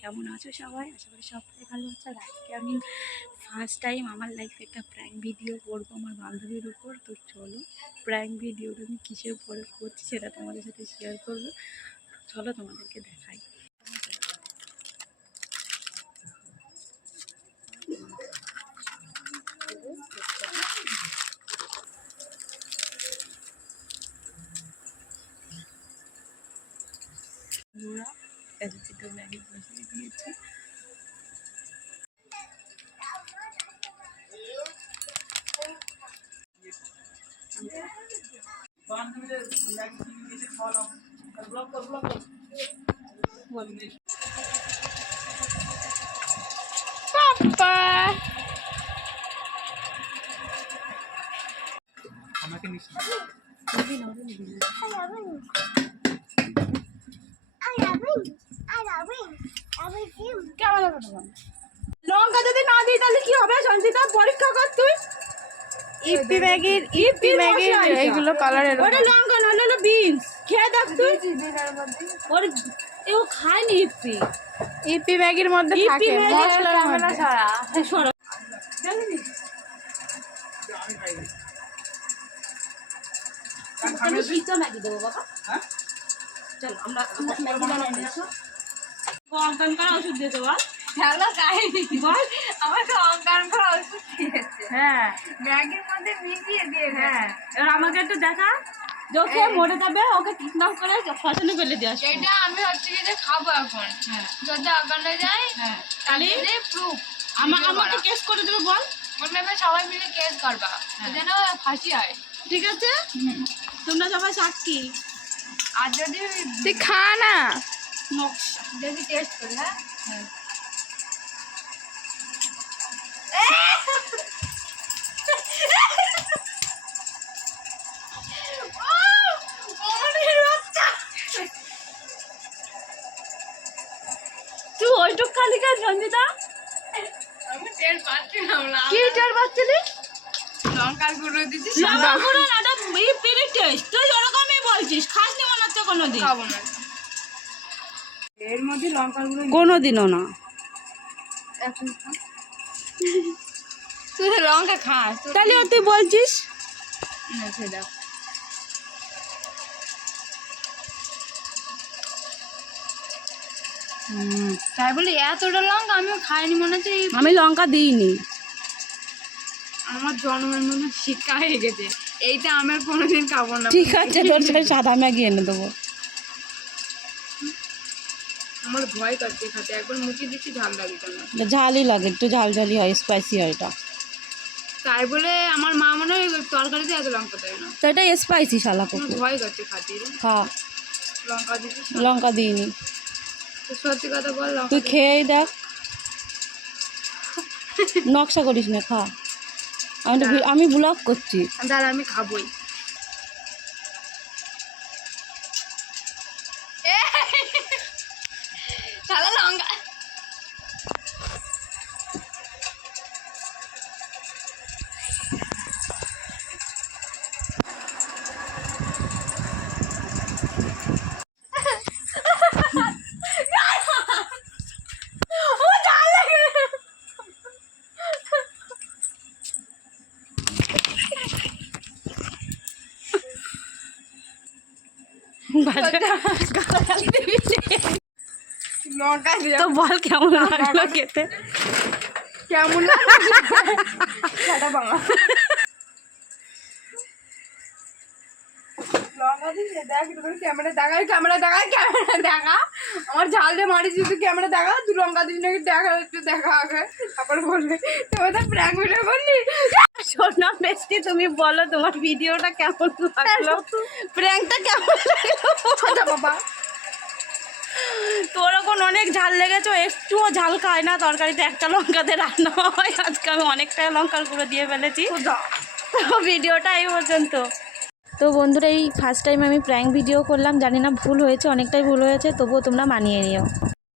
কেমন আছো সবাই? আশা করি সবাই ভালো আছো। আজকে আমি ফার্স্ট টাইম আমার লাইফে একটা প্র্যাঙ্ক ভিডিও করব আমার বান্ধবীর উপর। তো চলো প্র্যাঙ্ক ভিডিওটা আমি কিসের উপরে করছি সেটা তোমাদের সাথে শেয়ার করব। চলো তোমাদেরকে দেখাই। বন্ধুরা এদিকে তো ম্যাগি বসিয়ে দিয়েছি আমাকে নিস না। লঙ্কা যদি না দিই তাহলে কি হবে সঞ্চিতা? পরীক্ষা কর তুই। ইপি ম্যাগির ইপি ম্যাগির এইগুলো কালারের ওটা লঙ্কা না হলো বিনস। খেয়ে দেখ তুই। ওর এও খায়নি ইপি। ইপি ম্যাগির মধ্যে থাকে মশলার মধ্যে। ছাড়া। সরো। আমি পিজ্জা ম্যাগি দেবো বাবা। হ্যাঁ? চল আমরা ম্যাগি বানাই নিয়ে আসো। অজ্ঞান করা ওষুধ দিয়েছে বল। হ্যালো গাইস বল। আমাকে অজ্ঞান করা ওষুধ দিয়েছে। হ্যাঁ। ম্যাগির মধ্যে মিশিয়ে দিয়ে হ্যাঁ। এবার আমাকে একটু দেখা। যখন মরে যাবে ওকে কিডন্যাপ করে শ্মশানে ফেলে দিয়ে আসবে। এটা আমি হচ্ছে কি যে খাব এখন। হ্যাঁ। যদি অজ্ঞান হয়ে। যায় হ্যাঁ তাহলে প্রুফ আমা- আমাকে কেস করে দেবে বল। বলবে আমি সবাই মিলে কেস করবা। যেন ফাঁসি হয়। ঠিক আছে? তোমরা সবাই সাক্ষী। আর যদি তুই খা না। নকশা যদি টেস্ট করি হ্যাঁ তুই ওইটুক খালি কাজ রঞ্জিতা? আমি টেস্ট পাচ্ছি কি টের পাচ্ছিলি? লঙ্কার গুঁড়ো দিচ্ছি লঙ্কা গুঁড়ো এটা পেরে টেস্ট তুই ওরকমই বলছিস খাস নি মনে হচ্ছে কোনোদিন। খাব না। এর মধ্যে গুঁড়ো কোনোদিনও না। লঙ্কা খাস তাহলে তুই বলছিস? না তাই বলে এতটা লঙ্কা আমিও খাইনি মনে হচ্ছে আমি লঙ্কা দিইনি। আমার জন্মের মনে শিক্ষা হয়ে গেছে এইটা আমার কোনোদিন খাব না। ঠিক আছে তোর সাদা ম্যাগি এনে দেবো। আমার ভয় করছে খাতে একবার মুখে দিচ্ছি ঝাল লাগে কেন? ঝালই লাগে একটু ঝাল ঝালি হয় স্পাইসি হয় এটা। তাই বলে আমার মা মনে হয় তরকারিতে এত লঙ্কা দেয় না। তো এটা স্পাইসি শালা কুকুর। ভয় করছে খাতে। খা লঙ্কা দিচ্ছি লঙ্কা দিইনি। সত্যি কথা বল তুই খেয়েই দেখ। নকশা করিস না খা। আমি তো আমি ব্লগ করছি। দাঁড়া আমি খাবোই। তো বল কেমন লাগল খেতে? কেমন ক্যামেরা দেখা ক্যামেরা দেখা ক্যামেরা দেখা। আমার ঝাল দিয়ে মারিছি তুই ক্যামেরা দেখা তুই লঙ্কা দিস নাকি দেখা একটু দেখা আগে। তারপর বলবে তোমার তো প্র্যাঙ্ক ভিডিও করলি? সোনা বেশি তুমি বলো তোমার ভিডিওটা কেমন লাগল? প্র্যাঙ্কটা কেমন লাগল? বাবা। তোর এখন অনেক ঝাল লেগেছে একটুও ঝাল খায় না। তরকারিতে একটা লঙ্কাতে রান্না হয়। আজকে আমি অনেকটাই লঙ্কার গুঁড়ো দিয়ে ফেলেছি। তো ভিডিওটা এই পর্যন্ত। তো বন্ধুরা এই ফার্স্ট টাইম আমি প্র্যাঙ্ক ভিডিও করলাম। জানি না ভুল হয়েছে অনেকটাই ভুল হয়েছে তবুও তোমরা মানিয়ে নিও।